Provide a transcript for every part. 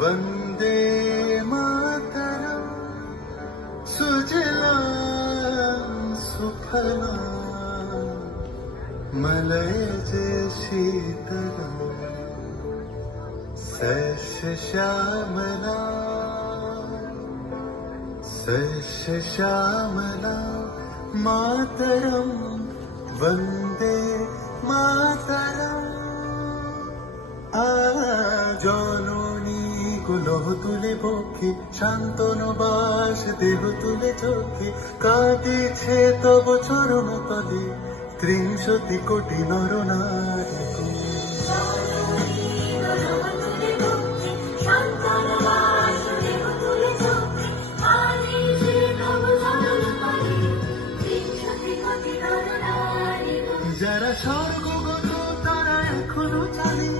वंदे मातरम सुजलां सुफलां मलयज शीतलां सस्यश्यामलां मातरं वंदे मातरम। জননী কুলহ তুলে বক্ষে শান্তনু বাস দেহ তুলে চোখে কাঁদিছে তব চরণ তলে ৩০ কোটি নর নারী। যারা স্বর্গগত তারা এখনো জানে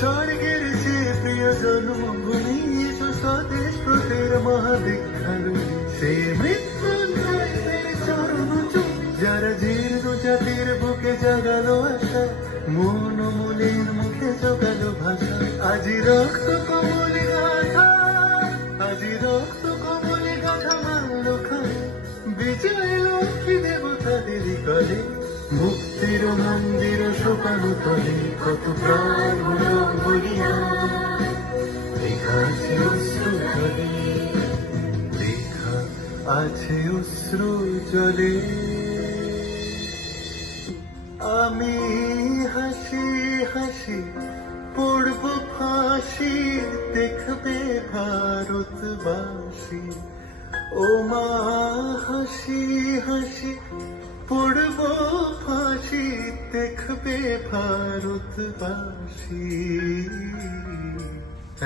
স্বর্গের যে প্রিয় জন্মভূমি এসো স্বদেশ প্রতের মহাদীক্ষালু সে মৃত্যুঞ্জয়ের চরণ চুম্বি। যারা জীর্ণ জাতির বুকে জাগালো আশা মন মনের মুখে জোগালো ভাষা। আজি রক্ত কমলে গাথা মানল খায় বিজয় লক্ষ্মী দেবতাদের কলে। মুক্তির মন্দির শোকানো তলে কত প্রাণ বলিয়া লেখা আছে অশ্রু জলে, লেখা আছে অশ্রু জলে। আমি হাসি হাসি পড়ব ফাঁসি দেখবে ভারতবাসী। ও মা হাসি হাসি পড়ব ফাঁসি দেখবে ভারতবাসী।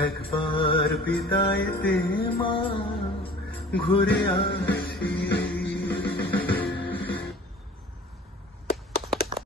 একবার বিদায় দে মা ঘুরে আসি।